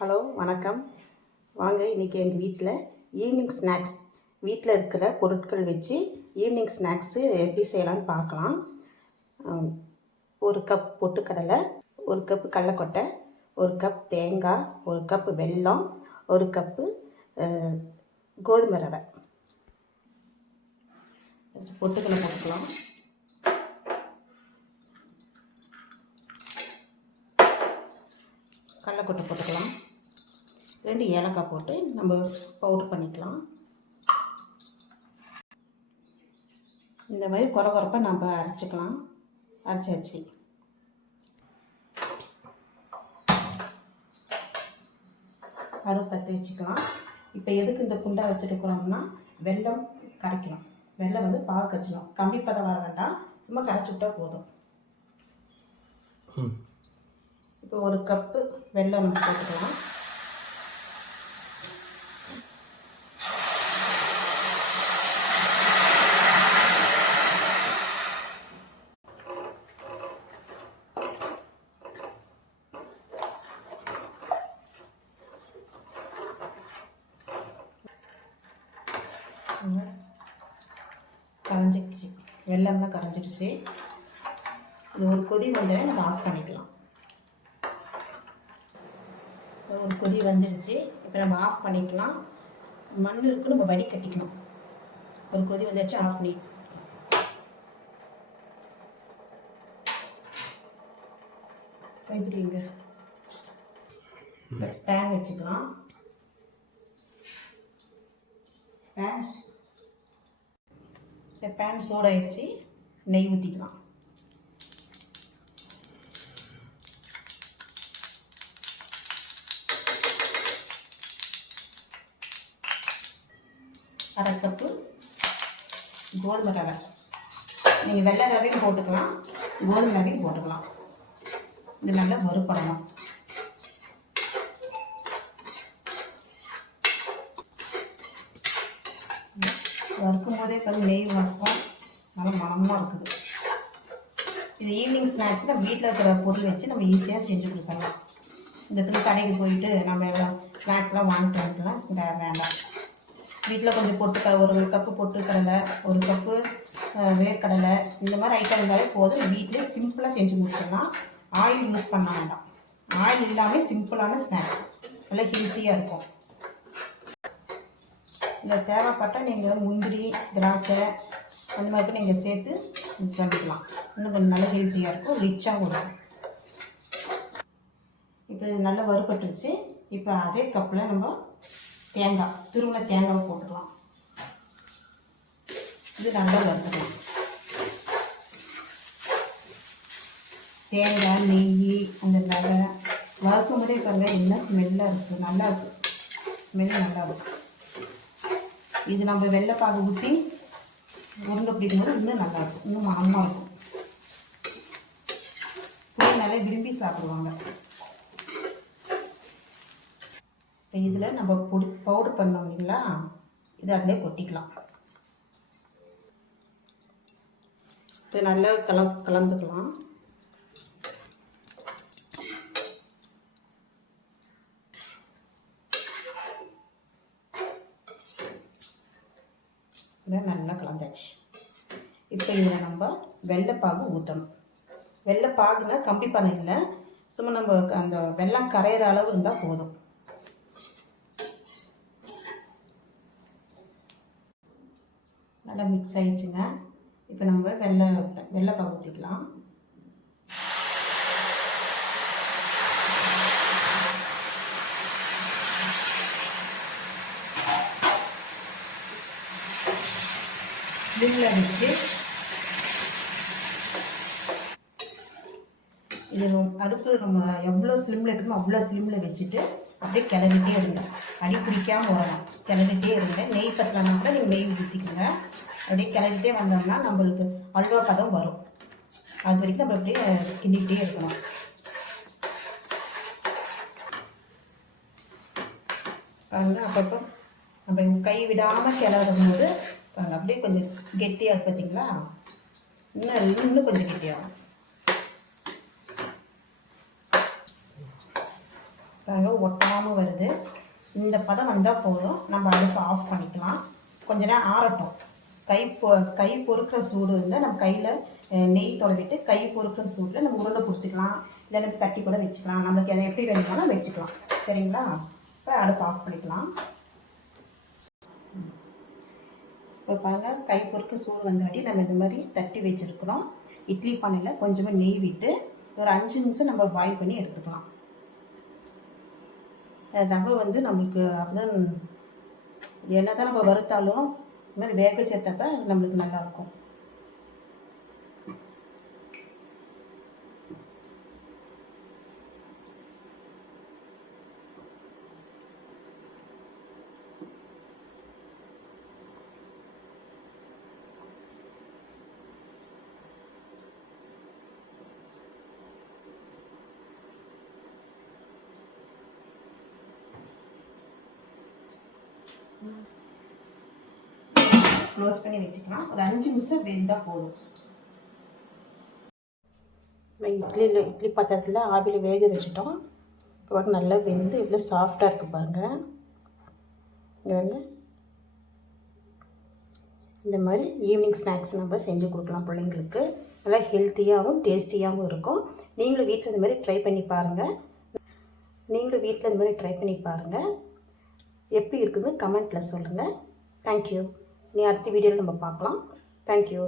Hello வணக்கம். வாங்க இன்றைக்கி எங்கள் வீட்டில் ஈவினிங் ஸ்நாக்ஸ் வீட்டில் இருக்கிற பொருட்கள் வச்சு ஈவினிங் ஸ்நாக்ஸு எப்படி செய்யலான்னு பார்க்கலாம். ஒரு கப் பொட்டுக்கடலை, ஒரு கப்பு கடலக்கொட்டை, ஒரு கப் தேங்காய், ஒரு கப்பு வெல்லம், ஒரு கப்பு கோதுமை ரவை. பொட்டுக்கடலை போட்டுக்கலாம். கடலக்கொட்டை போட்டுக்கலாம். 2 ஏலக்காய் போட்டு நம்ம பவுடர் பண்ணிக்கலாம். இந்த மாதிரி கொரகொரப்பாக நம்ம அரைச்சிக்கலாம். அரைச்சாச்சு. அடுப்பு பற்ற வச்சுக்கலாம். இப்போ எதுக்கு இந்த குண்டா வச்சுருக்கிறோம்னா வெல்லம் கரைக்கலாம். வெல்லம் வந்து பாகு கரைச்சிக்கலாம். கம்பி பதம் வர வேண்டாம், சும்மா கரைச்சி விட்டால் போதும். இப்போ ஒரு கப்பு வெல்லம் நம்ம போட்டுக்கலாம். கரைஞ்சிடுச்சு, வெல்லம்லாம் கரைஞ்சிடுச்சு. இது ஒரு கொதி வந்தோடனே நம்ம ஆஃப் பண்ணிக்கலாம். ஒரு கொதி வந்துடுச்சு. இப்போ நம்ம ஆஃப் பண்ணிக்கலாம். மண் இருக்கு, நம்ம வடி கட்டிக்கணும். ஒரு கொதி வந்துடுச்சு, ஆஃப் பண்ணி கைப்பிடிங்க. பேன் வச்சுக்கலாம். பேன் சூடாயிடுச்சு. நெய் ஊற்றிக்கலாம். அரை கப்பு கோதுமை ரவை. நீங்கள் வெள்ளை ரவையும் போட்டுக்கலாம், கோதுமை ரவையும் போட்டுக்கலாம். இது நல்லா வறுப்படணும். வறுக்கும் போதே இப்போ நெய் வாசம் நல்லா மனமாக இருக்குது. இது ஈவினிங் ஸ்நாக்ஸ்னால் வீட்டில் இருக்கிற பொருள் வச்சு நம்ம ஈஸியாக செஞ்சு கொடுக்கலாம். இந்த கடைக்கு போயிட்டு நம்ம ஸ்நாக்ஸ்லாம் வாங்கிட்டு வந்துக்கலாம் வேண்டாம். வீட்டில் கொஞ்சம் பொட்டுக்கடலை, ஒரு கப்பு பொட்டுக்கடலை, ஒரு கப்பு வேர்க்கடலை, இந்த மாதிரி ஐட்டம் இருந்தாலே போதும். வீட்டிலே சிம்பிளாக செஞ்சு முடிச்சிடலாம். ஆயில் யூஸ் பண்ண வேண்டாம். ஆயில் இல்லாமல் சிம்பிளான ஸ்நாக்ஸ் நல்லா ஹெல்த்தியாக இருக்கும். இதில் தேவைப்பட்டால் நீங்கள் முந்திரி, திராட்சை அந்த மாதிரி நீங்கள் சேர்த்து பண்ணிக்கலாம். இன்னும் கொஞ்சம் நல்லா ஹெல்த்தியாக இருக்கும், ரிச்சாகவும் இருக்கும். இப்போ இது நல்லா வறுபட்டுருச்சு. இப்போ அதே கப்பில் நம்ம தேங்காய், திருவிழா தேங்காவை போட்டுக்கலாம். இது நல்லா வறுத்துக்கலாம். தேங்காய், நெய், அந்த ரவை வறுக்கும் போதே பாருங்கள் என்ன ஸ்மெல்லாக இருக்குது. நல்லா இருக்குது, ஸ்மெல் நல்லா இருக்குது. இது நம்ம வெள்ளைப்பாகு ஊற்றி உருண்டை பிடிக்கும்போது இன்னும் நல்லாயிருக்கும், இன்னும் மனமாக இருக்கும். நல்லா விரும்பி சாப்பிடுவாங்க. இப்போ இதில் நம்ம பவுடர் பண்ணோம் இல்லைங்களா, இது அதிலே கொட்டிக்கலாம். இது நல்லா கலந்துக்கலாம். இதை நல்லா கலந்தாச்சு. இப்போ இதில் நம்ம வெள்ளைப்பாகு ஊற்றணும். வெள்ளைப்பாகுனா கம்பி பதம் இல்லை, சும்மா நம்ம அந்த வெல்லம் கரையிற அளவு இருந்தால் போதும். நல்லா மிக்ஸ் ஆகிடுச்சுங்க. இப்போ நம்ம வெள்ளைப்பாகு ஊற்றிக்கலாம். ஸ்லிம்மில் வச்சு இது அடுப்பு நம்ம எவ்வளோ ஸ்லிம்மில் இருக்கணுமோ அவ்வளோ ஸ்லிம்மில் வச்சுட்டு அப்படியே கிளறிட்டே இருங்க. அடி பிடிக்காமல் வரணும், கிளறிட்டே இருங்க. நெய் பத்தலைன்னா கூட நீங்கள் நெய் ஊற்றிக்கோங்க. அப்படியே கிளறிட்டே வந்தோம்னா நம்மளுக்கு அல்வா பதம் வரும். அது வரைக்கும் நம்ம அப்படியே கிண்டிகிட்டே இருக்கணும். பாருங்கள், அப்பப்போ நம்ம கை விடாமல் கிளறும் போது அப்படியே கொஞ்சம் கெட்டியாக இருக்கு பார்த்தீங்களா. இன்னும் கொஞ்சம் கெட்டியாகும். பாருங்கள் ஒட்டாமல் வருது. இந்த பதம் வந்தால் போதும், நம்ம அடுப்பை ஆஃப் பண்ணிக்கலாம். கொஞ்ச நேரம் ஆறட்டும். கை பொறுக்கிற சூடு இருந்தால் நம்ம கையில் நெய் தொலைவிட்டு கை பொறுக்கிற சூடில் நம்ம உருண்டை பிடிச்சிக்கலாம், இல்லை நம்ம தட்டி கூட வச்சுக்கலாம். நம்மளுக்கு அதை எப்படி வேணுமாலும் வச்சுக்கலாம். சரிங்களா? இப்போ அடுப்பு ஆஃப் பண்ணிக்கலாம். இப்போ பாருங்கள், கை பொறுக்க சூடு வந்தாட்டி நம்ம இந்த மாதிரி தட்டி வச்சுருக்குறோம். இட்லி பானையில் கொஞ்சமாக நெய் விட்டு ஒரு 5 நிமிஷம் நம்ம பாயில் பண்ணி எடுத்துக்கலாம். ரவை வந்து நம்மளுக்கு அப்படிதான், என்ன தான் நம்ம வறுத்தாலும் இந்த மாதிரி வேக சேர்த்தாப்ப நம்மளுக்கு நல்லாயிருக்கும். க்ளோஸ் பண்ணி வச்சுக்கலாம். ஒரு 5 நிமிஷம் வெந்தால் போதும். இட்லி பாத்திரத்தில் ஆவியில் வேக வச்சுட்டோம். இப்போ நல்லா வெந்து இவ்வளோ சாஃப்டாக இருக்குது பாருங்கள். இங்கே இந்த மாதிரி ஈவினிங் ஸ்நாக்ஸ் நம்ம செஞ்சு கொடுக்கலாம் பிள்ளைங்களுக்கு. நல்லா ஹெல்த்தியாகவும் டேஸ்டியாகவும் இருக்கும். நீங்களும் வீட்டில் இந்த மாதிரி ட்ரை பண்ணி பாருங்கள். எப்படி இருக்குதுன்னு கமெண்ட்டில் சொல்லுங்கள். தேங்க்யூ. நீ அடுத்த வீடியோவில் நம்ம பார்க்கலாம். தேங்க்யூ.